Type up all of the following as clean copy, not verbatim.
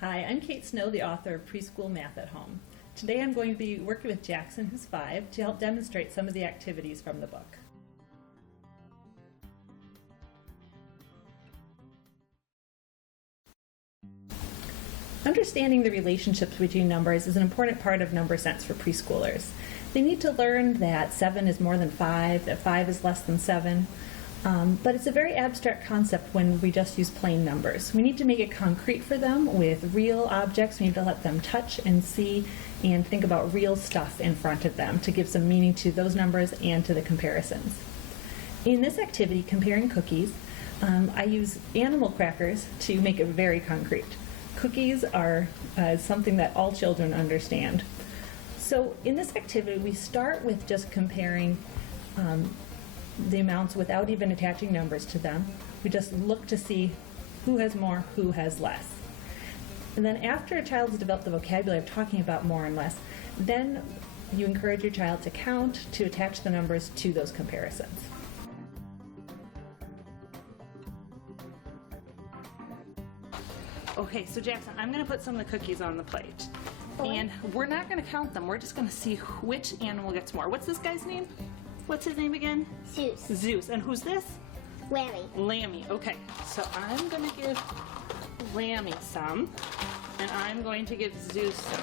Hi, I'm Kate Snow, the author of Preschool Math at Home. Today I'm going to be working with Jackson, who's 5, to help demonstrate some of the activities from the book. Understanding the relationships between numbers is an important part of number sense for preschoolers. They need to learn that 7 is more than 5, that 5 is less than 7. But it's a very abstract concept when we just use plain numbers. We need to make it concrete for them with real objects. We need to let them touch and see and think about real stuff in front of them to give some meaning to those numbers and to the comparisons. In this activity, comparing cookies, I use animal crackers to make it very concrete. Cookies are something that all children understand. So in this activity, we start with just comparing the amounts without even attaching numbers to them. We just look to see who has more, who has less. And then after a child has developed the vocabulary of talking about more and less, then you encourage your child to count, to attach the numbers to those comparisons. Okay, so Jackson, I'm going to put some of the cookies on the plate. And we're not going to count them. We're just going to see which animal gets more. What's this guy's name? What's his name again? Zeus. Zeus. And who's this? Lammy. Lammy. Okay, so I'm going to give Lammy some, and I'm going to give Zeus some.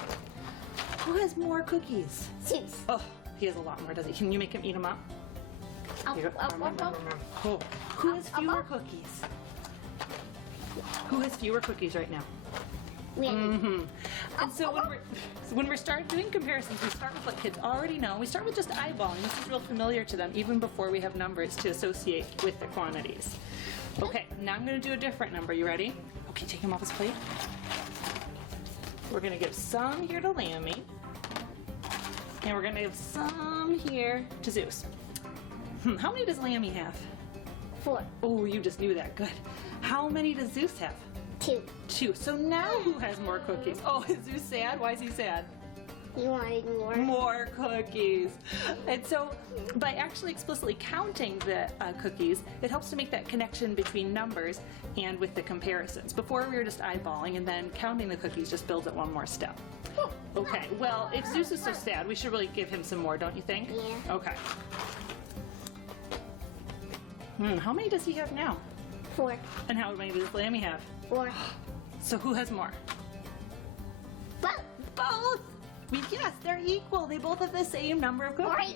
Who has more cookies? Zeus. Oh, he has a lot more, doesn't he? Can you make him eat them up? Here. Oh. Who has fewer cookies? Who has fewer cookies right now? Lammy. And so when we're starting doing comparisons, we start with what kids already know. We start with just eyeballing. This is real familiar to them, even before we have numbers to associate with the quantities. Okay, now I'm going to do a different number. You ready? Okay, take him off his plate. We're going to give some here to Lammy. And we're going to give some here to Zeus. How many does Lammy have? 4. Oh, you just knew that. Good. How many does Zeus have? 2. 2. So now who has more cookies? Oh, is Zeus sad? Why is he sad? He wanted more. More cookies. And so by actually explicitly counting the cookies, it helps to make that connection between numbers and with the comparisons. Before we were just eyeballing, and then counting the cookies just builds it one more step. Okay, well, if Zeus is so sad, we should really give him some more, don't you think? Yeah. Okay. How many does he have now? 4. And how many does Lammy have? 4. So who has more? Both. Both! Yes, they're equal. They both have the same number of cookies.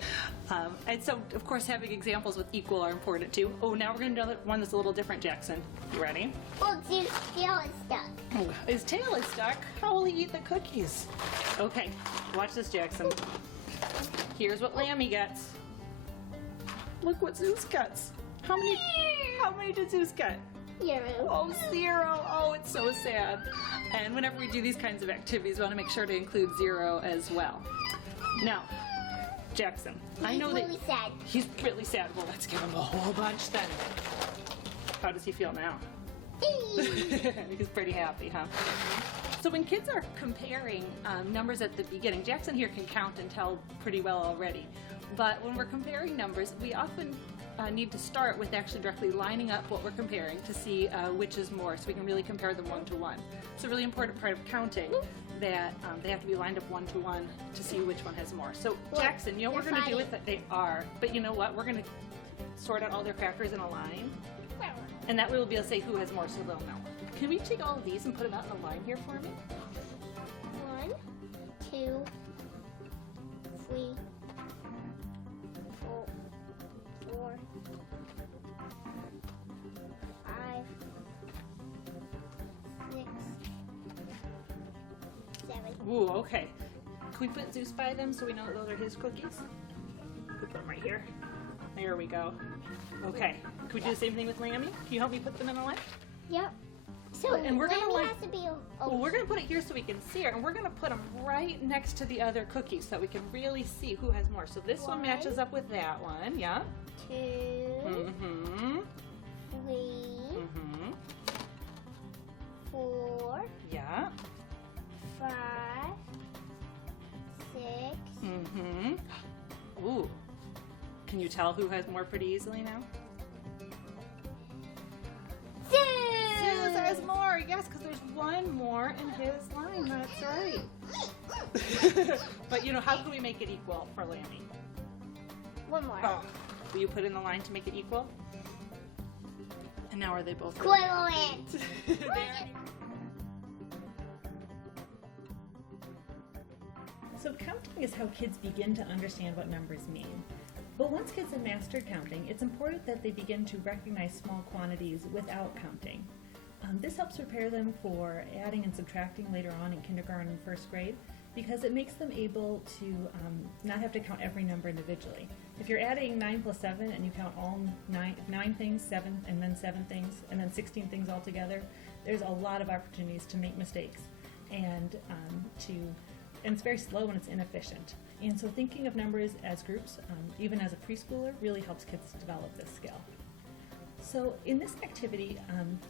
Right. And so, of course, having examples with equal are important too. Oh, now we're going to do one that's a little different, Jackson. You ready? Oh, Zeus' tail is stuck. His tail is stuck. How will he eat the cookies? Okay, watch this, Jackson. Here's what Lammy gets. Look what Zeus gets. How many did Zeus get? 0. Oh, 0. Oh, it's so sad. And whenever we do these kinds of activities, we want to make sure to include 0 as well. Now, Jackson, I know He's really sad. He's really sad. Well, let's give him a whole bunch then. How does he feel now? He's pretty happy, huh? So when kids are comparing numbers at the beginning, Jackson here can count and tell pretty well already. But when we're comparing numbers, we often need to start with actually directly lining up what we're comparing to see which is more, so we can really compare them 1 to 1. It's a really important part of counting that they have to be lined up 1 to 1 to see which one has more. So Jackson, you know what we're going to do with it? They are, but you know what? We're going to sort out all their crackers in a line, and that way we'll be able to say who has more, so they'll know. Can we take all of these and put them out in a line here for me? 1, 2, 3, 4, 5, 6, 7. Ooh, okay. Can we put Zeus by them so we know that those are his cookies? Put them right here. There we go. Okay. Can we do the same thing with Lammy? Can you help me put them in a line? Yep. So and we're gonna Lammy has to be. Well, we're gonna put it here so we can see it, and we're gonna put them right next to the other cookies so that we can really see who has more. So this one matches up with that one. Yeah. 2. 3. 4. Yeah. 5. 6. Ooh. Can you tell who has more pretty easily now? Zeus has more. are, yes, because there's one more in his line. That's right. But you know, how can we make it equal for Lammy? One more. Oh, will you put in the line to make it equal? And now are they both Equivalent. There. So counting is how kids begin to understand what numbers mean. But once kids have mastered counting, it's important that they begin to recognize small quantities without counting. This helps prepare them for adding and subtracting later on in kindergarten and first grade, because it makes them able to not have to count every number individually. If you're adding 9 plus 7 and you count all nine things, 7, and then 7 things, and then 16 things all together, there's a lot of opportunities to make mistakes and it's very slow and it's inefficient. And so thinking of numbers as groups, even as a preschooler, really helps kids develop this skill. So in this activity,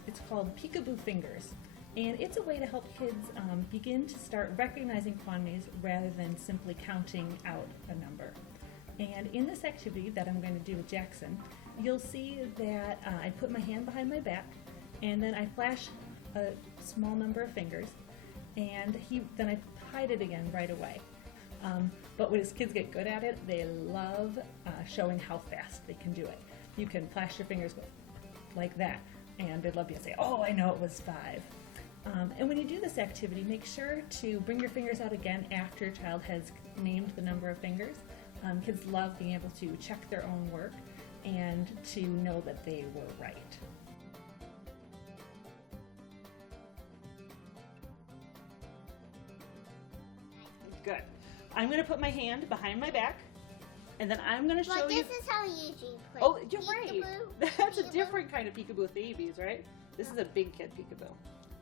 it's called Peekaboo Fingers. And it's a way to help kids begin to start recognizing quantities rather than simply counting out a number. And in this activity that I'm going to do with Jackson, you'll see that I put my hand behind my back, and then I flash a small number of fingers, and then I hide it again right away. But when his kids get good at it, they love showing how fast they can do it. You can flash your fingers like that, and they'd love you to say, "Oh, I know it was 5." And when you do this activity, make sure to bring your fingers out again after your child has named the number of fingers. Kids love being able to check their own work and to know that they were right. Good. I'm going to put my hand behind my back, and then I'm going to show But you. this is how you usually play. Oh, you're right. Peekaboo, That's a peekaboo. different kind of peekaboo babies, right? This is a big kid peekaboo.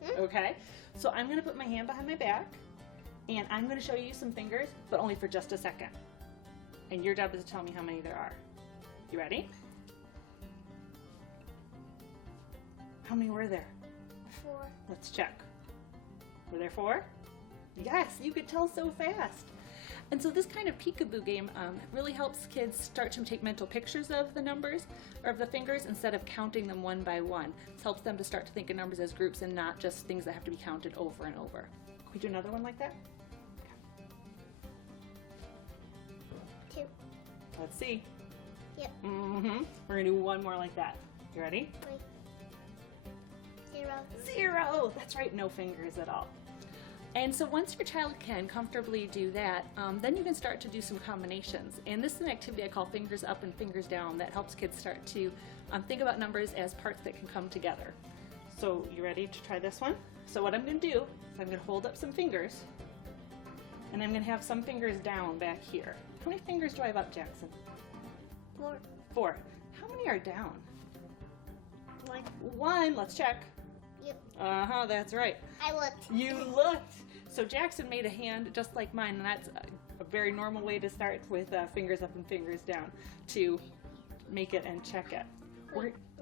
Hmm? Okay, so I'm going to put my hand behind my back, and I'm going to show you some fingers, but only for just a second. And your job is to tell me how many there are. You ready? How many were there? 4. Let's check. Were there 4? Yes, you could tell so fast. And so this kind of peekaboo game really helps kids start to take mental pictures of the numbers, or of the fingers, instead of counting them one by one. This helps them to start to think of numbers as groups and not just things that have to be counted over and over. Can we do another one like that? 2. Let's see. Yep. Mm-hmm. We're gonna do one more like that. You ready? 0. 0! That's right, no fingers at all. And so once your child can comfortably do that, then you can start to do some combinations. And this is an activity I call fingers up and fingers down that helps kids start to think about numbers as parts that can come together. So you ready to try this one? So what I'm going to do is I'm going to hold up some fingers, and I'm going to have some fingers down back here. How many fingers do I have up, Jackson? 4. 4. How many are down? 1. 1. Let's check. Yep. Uh-huh, that's right. I looked. You looked. So Jackson made a hand just like mine, and that's a very normal way to start with fingers up and fingers down to make it and check it.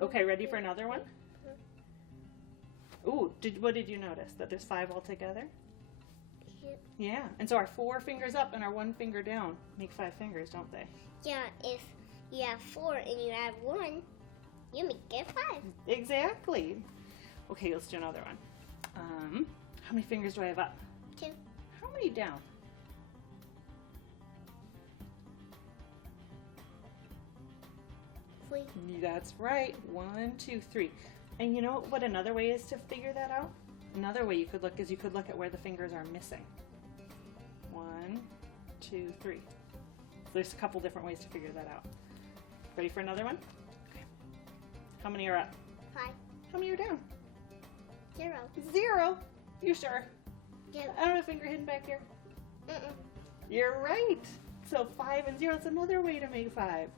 Okay, ready for another one? Ooh, what did you notice? That there's 5 altogether? Yep. Yeah, and so our 4 fingers up and our 1 finger down make 5 fingers, don't they? Yeah, if you have 4 and you add 1, you make it 5. Exactly. Okay, let's do another one. How many fingers do I have up? 2. How many down? 3. That's right. 1, 2, 3. And you know what another way is to figure that out? Another way you could look is you could look at where the fingers are missing. 1, 2, 3. So there's a couple different ways to figure that out. Ready for another one? Okay. How many are up? 5. How many are down? 0. 0. You sure? Yep. I don't have a finger hidden back here. Mm-mm. You're right. So 5 and 0 is another way to make 5.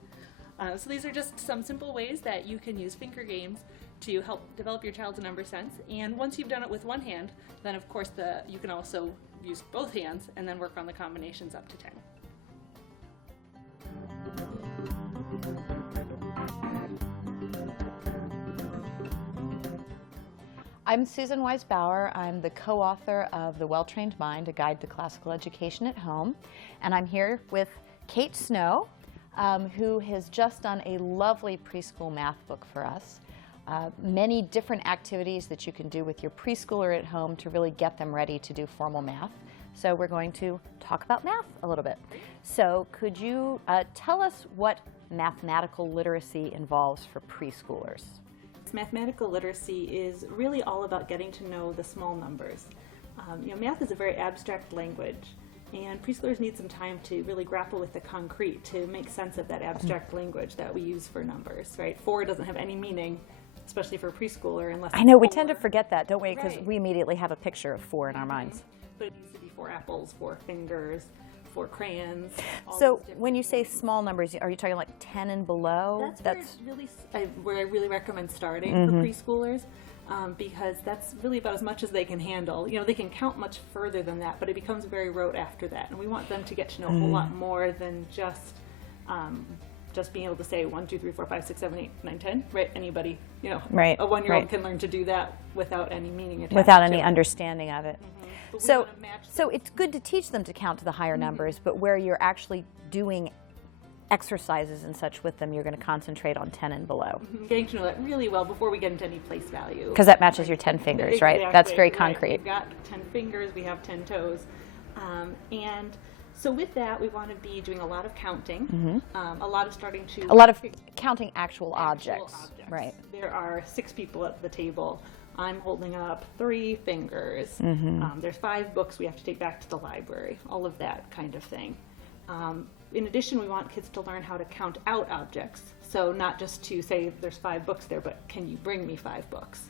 So these are just some simple ways that you can use finger games to help develop your child's number sense. And once you've done it with one hand, then of course you can also use both hands and then work on the combinations up to 10. I'm Susan Wise-Bauer. I'm the co-author of The Well-Trained Mind, A Guide to Classical Education at Home. And I'm here with Kate Snow, who has just done a lovely preschool math book for us. many different activities that you can do with your preschooler at home to really get them ready to do formal math. So we're going to talk about math a little bit. So could you tell us what mathematical literacy involves for preschoolers? Mathematical literacy is really all about getting to know the small numbers. Math is a very abstract language, and preschoolers need some time to really grapple with the concrete to make sense of that abstract language that we use for numbers, right? 4 doesn't have any meaning, especially for a preschooler, unless I know, we it's tend to 4. forget that, don't we? Because Right. we immediately have a picture of 4 in our minds. But it used to be 4 apples, 4 fingers, 4 crayons. all So those different when you say things. small numbers, are you talking like 10 and below? Where I really recommend starting for preschoolers, because that's really about as much as they can handle. They can count much further than that, but it becomes very rote after that. And we want them to get to know a whole lot more than just being able to say 1, 2, 3, 4, 5, 6, 7, 8, 9, 10. Right? Anybody, Right, a 1-year-old right. can learn to do that without any meaning attached. Without to any it. understanding of it. But we So, wanna match so it's good to teach them to count to the higher numbers, but where you're actually doing exercises and such with them, you're going to concentrate on 10 and below. getting to know that really well before we get into any place value. Because that matches your 10 fingers, right? That's Exactly, very right. concrete. We've got 10 fingers, we have 10 toes. And so with that, we want to be doing a lot of counting, a lot of starting to... A lot of counting actual objects. Right. There are 6 people at the table. I'm holding up 3 fingers. There's 5 books we have to take back to the library, all of that kind of thing. In addition, we want kids to learn how to count out objects. So not just to say there's 5 books there, but can you bring me 5 books?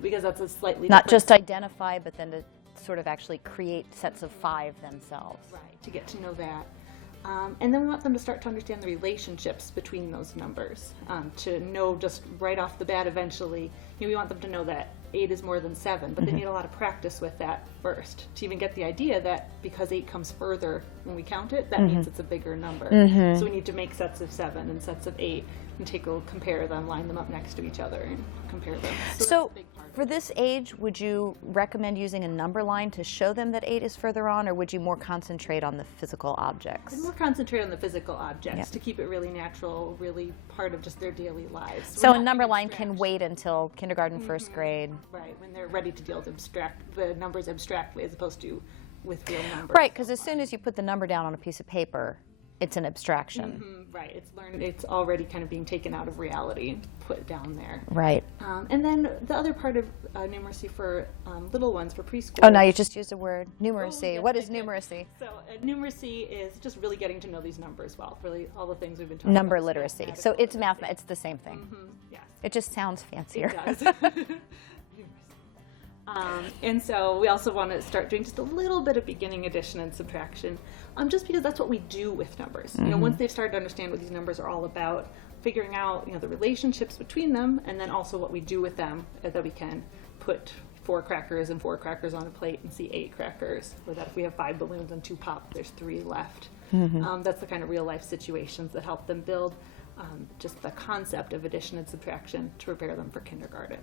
Because that's a slightly Not different... just identify, but then to sort of actually create sets of 5 themselves. Right, to get to know that. And then we want them to start to understand the relationships between those numbers, to know just right off the bat eventually. We want them to know that 8 is more than 7, but they need a lot of practice with that first to even get the idea that because 8 comes further when we count it, that means it's a bigger number. So we need to make sets of 7 and sets of 8 and compare them, line them up next to each other and compare them. So that's a big part. For this age, would you recommend using a number line to show them that 8 is further on, or would you more concentrate on the physical objects? And more concentrate on the physical objects to keep it really natural, really part of just their daily lives. So We're a not number doing line can abstraction. wait until kindergarten, first grade. Right, when they're ready to deal with the numbers abstractly as opposed to with real numbers. Right, because as soon as you put the number down on a piece of paper, it's an abstraction. Right, it's learned. It's already kind of being taken out of reality and put down there. Right. And then the other part of numeracy for little ones, for preschool. Oh, now you just used a word, numeracy. yes, What I is did. numeracy? So numeracy is just really getting to know these numbers well. Really, all the things we've been talking Number about. literacy. So it's math. It's the same thing. Yes. It just sounds fancier. It does. And so we also want to start doing just a little bit of beginning addition and subtraction, just because that's what we do with numbers. Once they've started to understand what these numbers are all about, figuring out the relationships between them, and then also what we do with them, that we can put 4 crackers and 4 crackers on a plate and see 8 crackers, or that if we have 5 balloons and 2 pop, there's 3 left. That's the kind of real life situations that help them build just the concept of addition and subtraction to prepare them for kindergarten.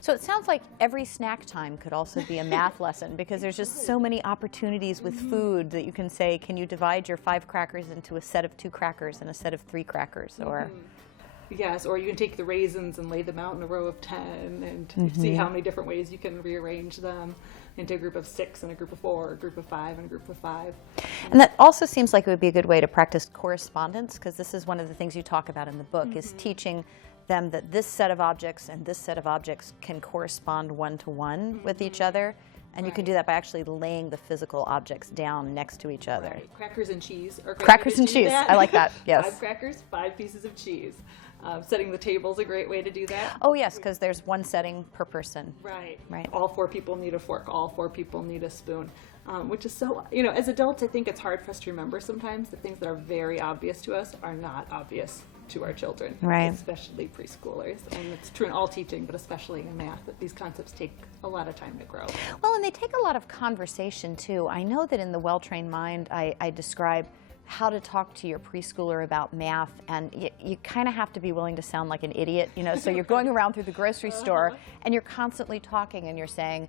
So it sounds like every snack time could also be a math lesson, because there's just so many opportunities with food that you can say, can you divide your 5 crackers into a set of 2 crackers and a set of 3 crackers? Or Yes, or you can take the raisins and lay them out in a row of 10 and see how many different ways you can rearrange them into a group of 6 and a group of 4, a group of 5 and a group of 5. And that also seems like it would be a good way to practice correspondence, because this is one of the things you talk about in the book, is teaching them that this set of objects and this set of objects can correspond one-to-one with each other. And you can do that by actually laying the physical objects down next to each other. Right. Crackers and cheese. Are great Crackers way to and do cheese. that. I like that. Yes. 5 crackers, 5 pieces of cheese. Setting the table is a great way to do that. Oh, yes, because there's one setting per person. Right. Right. All 4 people need a fork. All 4 people need a spoon. Which is so, as adults, I think it's hard for us to remember sometimes the things that are very obvious to us are not obvious to our children. Right. Especially preschoolers. And it's true in all teaching, but especially in math, that these concepts take a lot of time to grow. Well, and they take a lot of conversation, too. I know that in the Well-Trained Mind, I describe how to talk to your preschooler about math, and you kind of have to be willing to sound like an idiot, so you're going around through the grocery store and you're constantly talking and you're saying,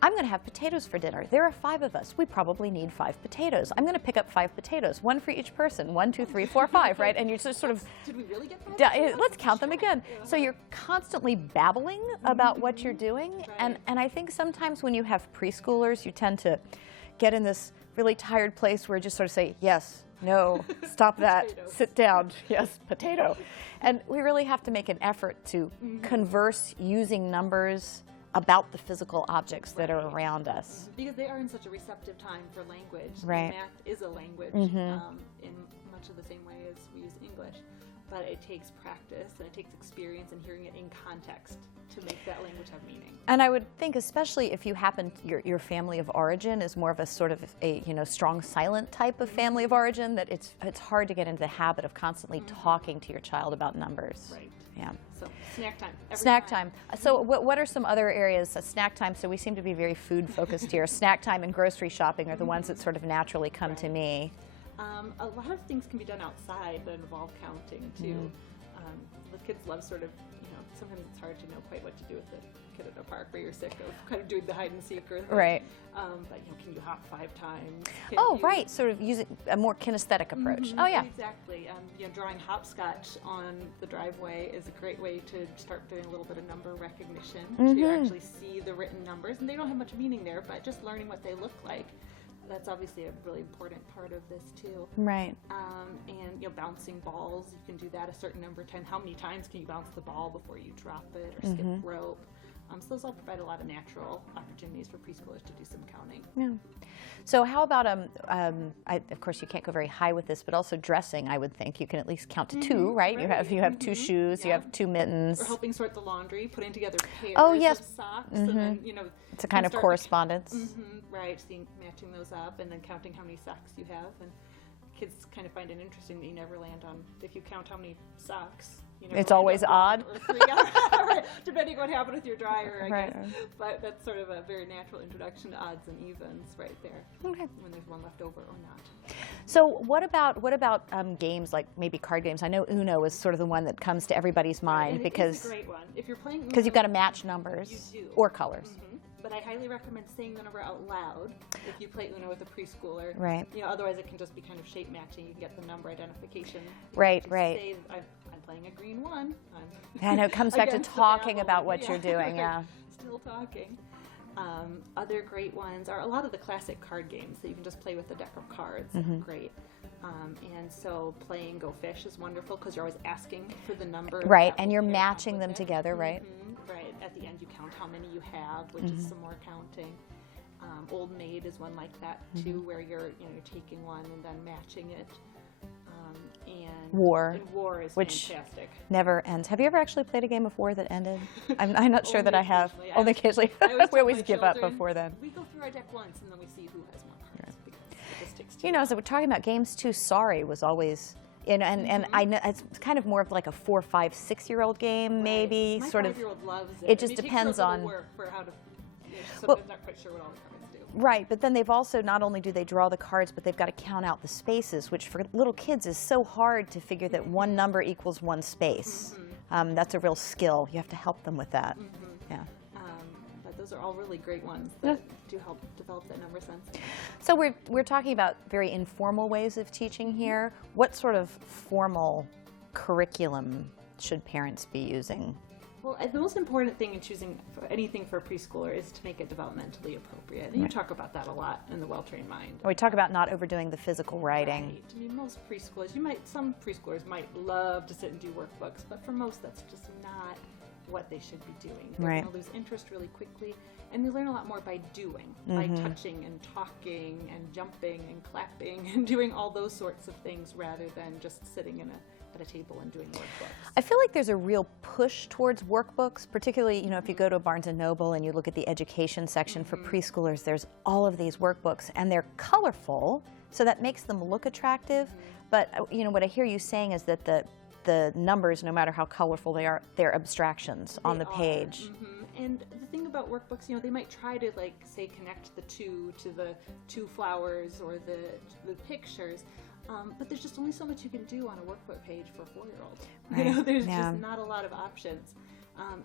I'm going to have potatoes for dinner. There are 5 of us. We probably need 5 potatoes. I'm going to pick up 5 potatoes, 1 for each person. 1, 2, 3, 4, 5, right? And you're just sort of, Did we really get that? let's count them again. So you're constantly babbling about what you're doing. Right. And I think sometimes when you have preschoolers, you tend to get in this really tired place where you just sort of say, yes, no, stop that, Potatoes. sit down, yes, potato. And we really have to make an effort to converse using numbers about the physical objects that are around us. Because they are in such a receptive time for language. Right. Math is a language in much of the same way as we use English. But it takes practice and it takes experience and hearing it in context to make that language have meaning. And I would think, especially if you happen, your family of origin is more of a sort of a strong silent type of family of origin, that it's hard to get into the habit of constantly talking to your child about numbers. Right. Yeah. So snack time. Every Snack time. So what are some other areas? Snack time, so we seem to be very food focused here. Snack time and grocery shopping are the ones that sort of naturally come to me. A lot of things can be done outside that involve counting too. The kids love sort of, sometimes it's hard to know quite what to do with the kid at a park where you're sick of kind of doing the hide and seek or Right. But can you hop 5 times? Right, sort of using a more kinesthetic approach. Oh yeah. Exactly. Drawing hopscotch on the driveway is a great way to start doing a little bit of number recognition. So you actually see the written numbers, and they don't have much meaning there, but just learning what they look like. That's obviously a really important part of this too. Right. And bouncing balls, you can do that a certain number of times. How many times can you bounce the ball before you drop it, or skip rope? So those all provide a lot of natural opportunities for preschoolers to do some counting. Yeah. So how about of course you can't go very high with this, but also dressing. I would think you can at least count to 2, right? Right. You have 2 shoes, you have 2 mittens. Or helping sort the laundry, putting together pairs yes. of socks, and then It's a kind of start to- correspondence. Right, matching those up, and then counting how many socks you have. And kids kind of find it interesting that you never land on, if you count how many socks, It's always odd. Or 3, right, depending on what happened with your dryer, I guess. But that's sort of a very natural introduction to odds and evens right there. Okay. When there's one left over or not. So what about games like maybe card games? I know Uno is sort of the one that comes to everybody's mind And because it's a great one. If you're playing Uno, because you've got to match numbers you do. or colors. But I highly recommend saying the number out loud if you play Uno with a preschooler. Right. Otherwise it can just be kind of shape matching. You can get the number identification. Right, Just right. Say, I'm playing a green 1. I know it comes back to against the talking apple. about what you're doing. Yeah. Still talking. Other great ones are a lot of the classic card games that you can just play with a deck of cards. Great. And so playing Go Fish is wonderful because you're always asking for the number. Right, that and will you're pair up matching with them it. together, right? Right. At the end, you count how many you have, which is some more counting. Old Maid is one like that too, where you're taking one and then matching it. And War, War is which fantastic. never ends. Have you ever actually played a game of War that ended? I'm not sure that I have. occasionally. Only occasionally. I always We tell always my give up children, before then. We go through our deck once and then we see who has more cards because it just takes too So we're talking about games too. Sorry was always, and I know it's kind of more of like a 4, 5, 6-year-old game, maybe My sort of. 5-year-old loves it. It just I mean, depends it takes a on- little work for how to. She's Well- sometimes not quite sure what all the cards do. Right, but then they've also, not only do they draw the cards, but they've got to count out the spaces, which for little kids is so hard to figure that one number equals one space. That's a real skill. You have to help them with that. Yeah. But those are all really great ones that do help develop that number sense. So we're talking about very informal ways of teaching here. What sort of formal curriculum should parents be using? Well, the most important thing in choosing anything for a preschooler is to make it developmentally appropriate. And you talk about that a lot in the Well-Trained Mind. We talk about not overdoing the physical writing. Right. I mean, most preschoolers, some preschoolers might love to sit and do workbooks, but for most, that's just not what they should be doing. They're Right. going to lose interest really quickly, and they learn a lot more by doing, by touching and talking and jumping and clapping and doing all those sorts of things rather than just sitting at a table and doing workbooks. I feel like there's a real push towards workbooks, particularly, if you go to Barnes & Noble and you look at the education section for preschoolers, there's all of these workbooks, and they're colorful, so that makes them look attractive. But, what I hear you saying is that the numbers, no matter how colorful they are, they're abstractions on the page. And the thing about workbooks, they might try to, say, connect the 2 to the 2 flowers or the pictures. But there's just only so much you can do on a workbook page for a 4-year-old. Right. There's Yeah. just not a lot of options.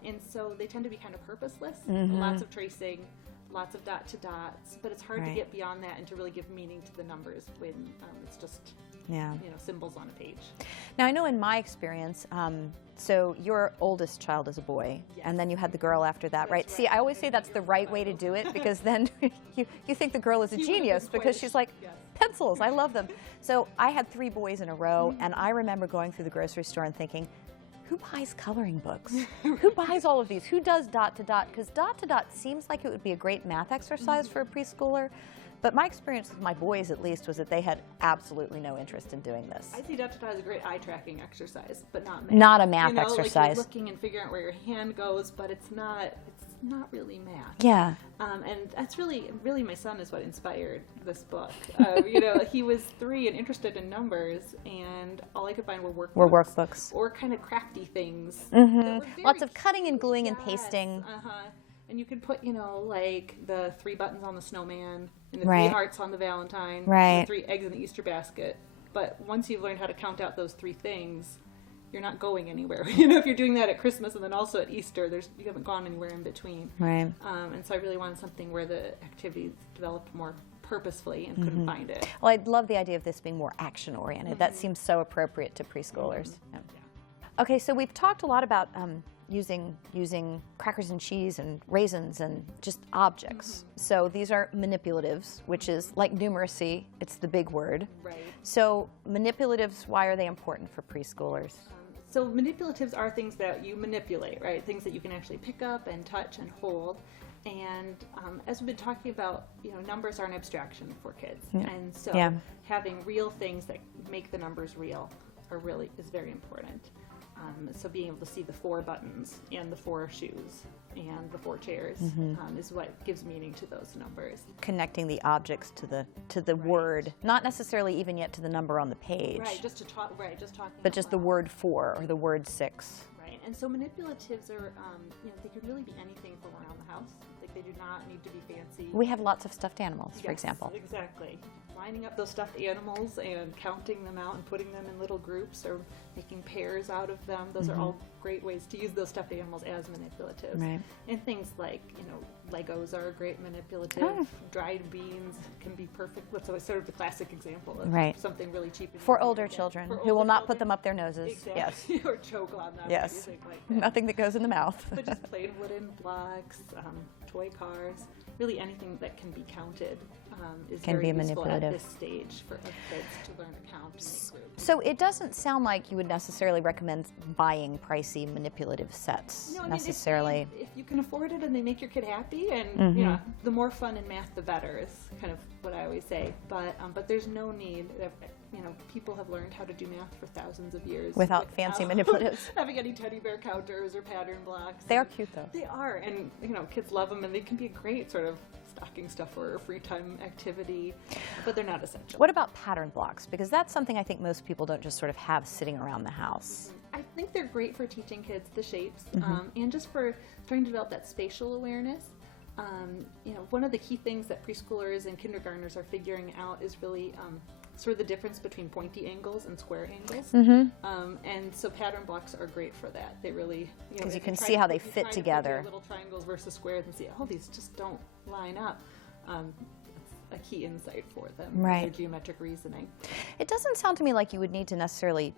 And so they tend to be kind of purposeless. Lots of tracing, lots of dot to dots, but it's hard to Right. get beyond that and to really give meaning to the numbers when it's just Yeah. symbols on a page. Now, I know in my experience, so your oldest child is a boy, and then you had the girl after that, right? See, I always say that's the right way to do it, because then you think the girl is a genius because she's like, pencils, I love them. So I had 3 boys in a row, and I remember going through the grocery store and thinking, who buys coloring books? Who buys all of these? Who does dot to dot? Because dot to dot seems like it would be a great math exercise for a preschooler. But my experience with my boys, at least, was that they had absolutely no interest in doing this. I see dot to dot as a great eye tracking exercise, but not math. Not a math Like exercise. you're looking and figuring out where your hand goes, but it's not really math. Yeah. And that's really my son is what inspired this book. He was 3 and interested in numbers, and all I could find were workbooks. Or kind of crafty things. That were very Lots of cutting and cute. gluing and Yes, pasting. And you could put, like the 3 buttons on the snowman, and the Right. 3 hearts on the Valentine, Right. and the 3 eggs in the Easter basket. But once you've learned how to count out those 3 things, you're not going anywhere. If you're doing that at Christmas and then also at Easter, you haven't gone anywhere in between. Right. And so I really wanted something where the activities developed more purposefully and couldn't find it. Well, I love the idea of this being more action-oriented. That seems so appropriate to preschoolers. Yeah. Okay, so we've talked a lot about using crackers and cheese and raisins and just objects. So these are manipulatives, which is like numeracy. It's the big word. Right. So manipulatives, why are they important for preschoolers? So manipulatives are things that you manipulate, right? Things that you can actually pick up and touch and hold. And as we've been talking about, numbers are an abstraction for kids. Yeah. And so Yeah. having real things that make the numbers real is very important. So being able to see the 4 buttons and the 4 shoes and the 4 chairs is what gives meaning to those numbers. Connecting the objects to the word, not necessarily even yet to the number on the page. Right, just talking. But just the word 4 or the word 6. Right, and so manipulatives are, they could really be anything from around the house. Like, they do not need to be fancy. We have lots of stuffed animals, for Yes, example. Exactly. Lining up those stuffed animals and counting them out and putting them in little groups or making pairs out of them. Those are all great ways to use those stuffed animals as manipulatives. Right. And things like, Legos are a great manipulative. Oh. Dried beans can be perfect. That's always sort of the classic example of Right. something really cheap. And For easy to older get. children For who will older not put children. them up their noses. Exactly. Or choke on them. Yes. Or anything like Yes. that. Nothing that goes in the mouth. But just plain wooden blocks, toy cars, really anything that can be counted is Can very be useful at manipulative. this stage for kids to learn to count and make groups. So it doesn't sound like you would necessarily recommend buying pricey manipulative sets, No, I mean, necessarily. if you can afford it and they make your kid happy, and the more fun in math, the better is kind of what I always say. But there's no need. People have learned how to do math for thousands of years Without fancy manipulatives. having any teddy bear counters or pattern blocks. They are cute, though. They are, and kids love them, and they can be a great sort of stocking stuffer or free time activity, but they're not essential. What about pattern blocks? Because that's something I think most people don't just sort of have sitting around the house. I think they're great for teaching kids the shapes and just for trying to develop that spatial awareness. One of the key things that preschoolers and kindergartners are figuring out is really sort of the difference between pointy angles and square angles. And so pattern blocks are great for that. They really, Because you if can try see to- how they if you fit try to put together. your little triangles versus squares and see, these just don't line up. It's a key insight for them. Right. Their geometric reasoning. It doesn't sound to me like you would need to necessarily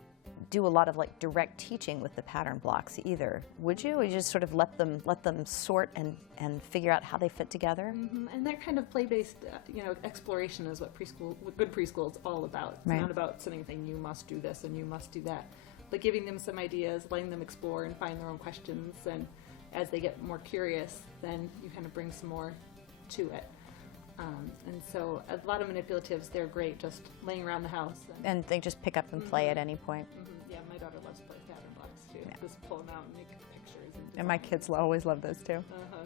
do a lot of like direct teaching with the pattern blocks either, would you? Or you just sort of let them sort and figure out how they fit together? And that kind of play-based, exploration is what good preschool is all about. It's Right. not about sitting and saying, you must do this and you must do that, but giving them some ideas, letting them explore and find their own questions, and as they get more curious, then you kind of bring some more to it. And so a lot of manipulatives, they're great just laying around the house. And they just pick up and play at any point. Yeah, my daughter loves to play pattern blocks too. Yeah. Just pull them out and make pictures. And my kids always love those too. Uh-huh.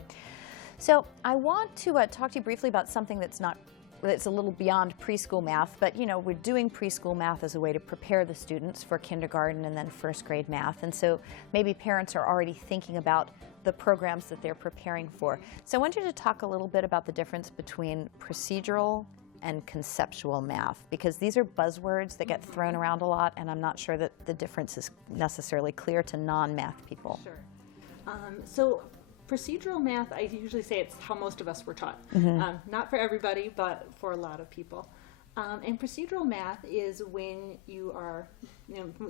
So I want to talk to you briefly about something that's a little beyond preschool math, but we're doing preschool math as a way to prepare the students for kindergarten and then first grade math. And so maybe parents are already thinking about the programs that they're preparing for. So I want you to talk a little bit about the difference between procedural and conceptual math, because these are buzzwords that get thrown around a lot, and I'm not sure that the difference is necessarily clear to non-math people. Sure. So Procedural math, I usually say it's how most of us were taught. Not for everybody, but for a lot of people. And procedural math is when you are,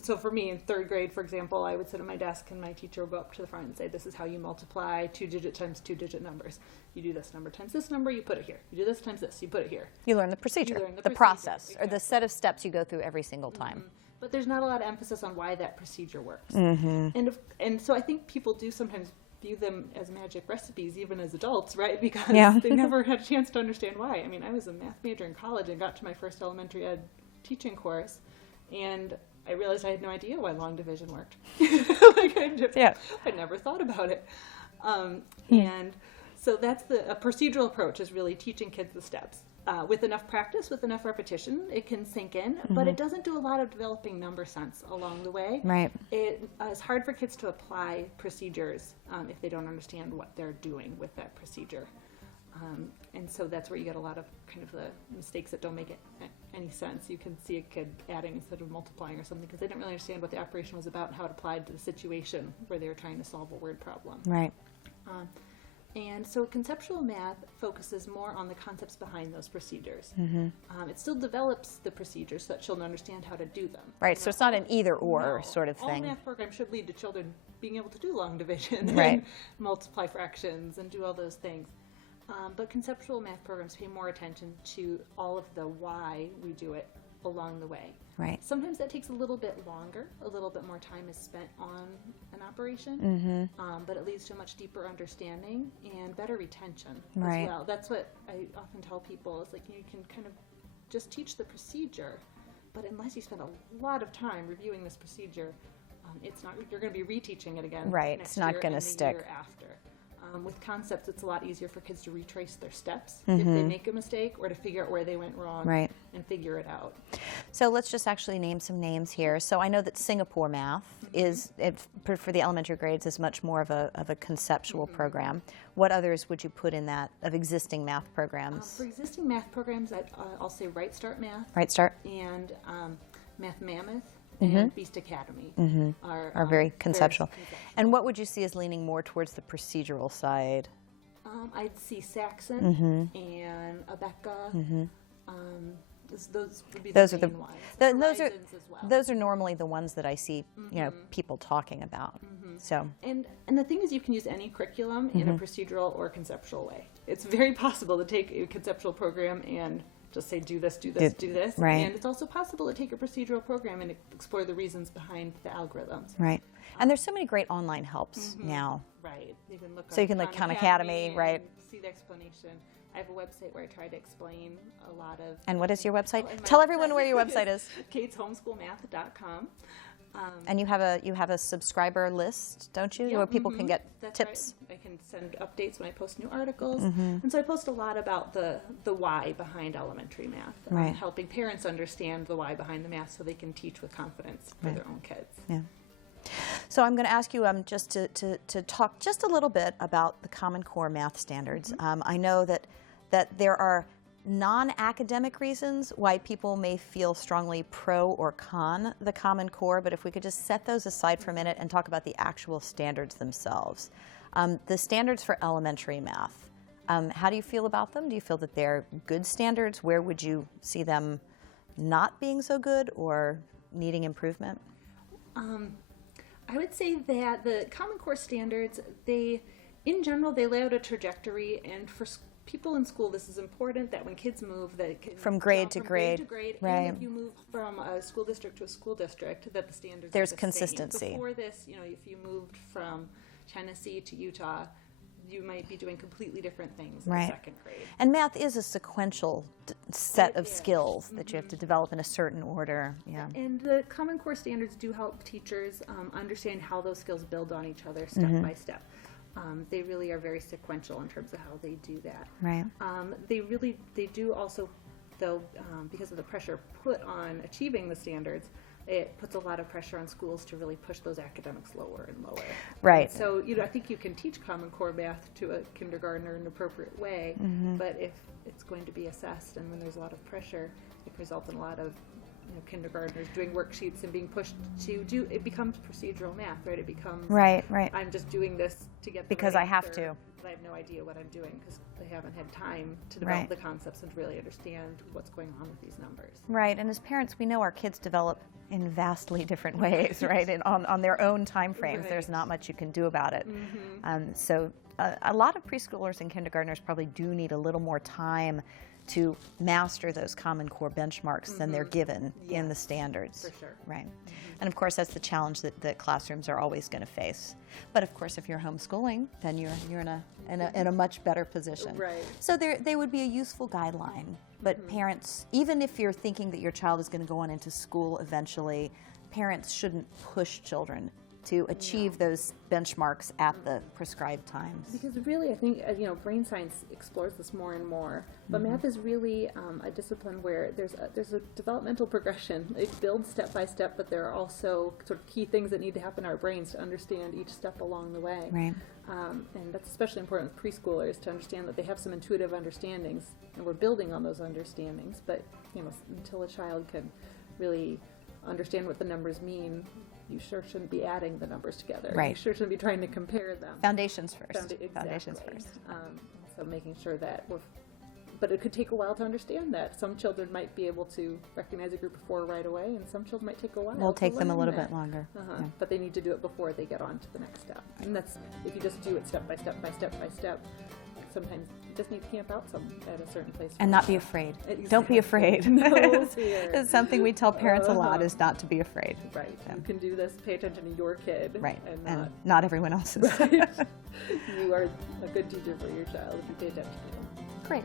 so for me in 3rd grade, for example, I would sit at my desk and my teacher would go up to the front and say, this is how you multiply 2-digit times 2-digit numbers. You do this number times this number, you put it here. You do this times this, you put it here. You learn the procedure, You learn the procedure, process, or exactly. the set of steps you go through every single time. But there's not a lot of emphasis on why that procedure works. And so I think people do sometimes view them as magic recipes, even as adults, right? Because they never had a chance to understand why. I mean, I was a math major in college and got to my first elementary ed teaching course, and I realized I had no idea why long division worked. I never thought about it. And so that's a procedural approach, is really teaching kids the steps. With enough practice, with enough repetition, it can sink in, but it doesn't do a lot of developing number sense along the way. Right. It's hard for kids to apply procedures if they don't understand what they're doing with that procedure. And so that's where you get a lot of kind of the mistakes that don't make any sense. You can see a kid adding instead of multiplying or something because they didn't really understand what the operation was about and how it applied to the situation where they were trying to solve a word problem. Right. And so conceptual math focuses more on the concepts behind those procedures. It still develops the procedures so that children understand how to do them. Right, so it's not an either-or sort of thing. All math programs should lead to children being able to do long division Right. and multiply fractions and do all those things. But conceptual math programs pay more attention to all of the why we do it along the way. Right. Sometimes that takes a little bit longer, a little bit more time is spent on an operation, but it leads to a much deeper understanding and better retention Right. as well. That's what I often tell people, is like you can kind of just teach the procedure, but unless you spend a lot of time reviewing this procedure, it's not, you're going to be reteaching it again. Right, next it's not year gonna and the stick. year after. With concepts, it's a lot easier for kids to retrace their steps if they make a mistake, or to figure out where they went wrong Right. and figure it out. So let's just actually name some names here. So I know that Singapore Math is, for the elementary grades, is much more of a conceptual program. What others would you put in that of existing math programs? For existing math programs, I'll say Right Start Math Right Start and Math Mammoth and Beast Academy are very conceptual. And what would you see as leaning more towards the procedural side? I'd see Saxon and Abeka. Those would be Those the are the main ones. those are Horizons as well. those are normally the ones that I see people talking about. So And the thing is, you can use any curriculum in a procedural or conceptual way. It's very possible to take a conceptual program and just say, do this, do this, do this. Right. And it's also possible to take a procedural program and explore the reasons behind the algorithms. right, and there's so many great online helps now. Right. You can look So you up can look Khan Khan Academy, and right. see the explanation. I have a website where I try to explain a lot of. And what is your website? and my Tell everyone where your website is. KatesHomeschoolMath.com. And you have a subscriber list, don't you, where people can get That's tips? Right. I can send updates when I post new articles. And so I post a lot about the why behind elementary math, Right. helping parents understand the why behind the math so they can teach with confidence for their own kids. Yeah. So I'm going to ask you just to talk just a little bit about the Common Core math standards. I know that there are non-academic reasons why people may feel strongly pro or con the Common Core, but if we could just set those aside for a minute and talk about the actual standards themselves. The standards for elementary math, how do you feel about them? Do you feel that they're good standards? Where would you see them not being so good or needing improvement? I would say that the Common Core standards, in general, they lay out a trajectory, and for people in school, this is important that when kids move, that it can From grade jump to from grade, right. And if you move from a school district to a school district, that the standards There's are the consistency. Same. Before this, if you moved from Tennessee to Utah, you might be doing completely different things in second grade. And math is a sequential set of is. skills that you have to develop in a certain order. Yeah. And the Common Core standards do help teachers understand how those skills build on each other step by step. They really are very sequential in terms of how they do that. Right. They do also, though, because of the pressure put on achieving the standards, it puts a lot of pressure on schools to really push those academics lower and lower. Right. So, I think you can teach Common Core math to a kindergartner in an appropriate way, but if it's going to be assessed and when there's a lot of pressure, it can result in a lot of kindergartners doing worksheets and being pushed to do, it becomes procedural math, right? It becomes, Right. I'm just doing this to get the Because right I have answer, to. but I have no idea what I'm doing because they haven't had time to develop Right. the concepts and to really understand what's going on with these numbers. Right, and as parents, we know our kids develop in vastly different ways, right? And on their own time frames, there's Right. not much you can do about it. So a lot of preschoolers and kindergartners probably do need a little more time to master those Common Core benchmarks than they're given in the standards. For sure. Right. And of course, that's the challenge that classrooms are always going to face. But of course, if you're homeschooling, then you're in a much better position. Right. So they would be a useful guideline. But parents, even if you're thinking that your child is going to go on into school eventually, parents shouldn't push children to achieve those benchmarks at the prescribed times. Because really, I think, brain science explores this more and more. But math is really a discipline where there's a developmental progression. It builds step by step, but there are also sort of key things that need to happen in our brains to understand each step along the way. Right. And that's especially important with preschoolers to understand that they have some intuitive understandings, and we're building on those understandings. But until a child can really understand what the numbers mean, you sure shouldn't be adding the numbers together. Right. You sure shouldn't be trying to compare them. Foundations first. Exactly. Foundations first. So making sure that but it could take a while to understand that. Some children might be able to recognize a group of 4 right away, and some children might take a while. Will take to them a learn little that. bit longer. Yeah. But they need to do it before they get on to the next step. And that's, if you just do it step by step by step by step, sometimes you just need to camp out at a certain place. And not be afraid. Exactly. Don't be afraid. No fear. It's something we tell parents a lot, is not to be afraid. Right. Yeah. You can do this, pay attention to your kid. Right. And not everyone else's. right. You are a good teacher for your child if you pay attention to them. Great.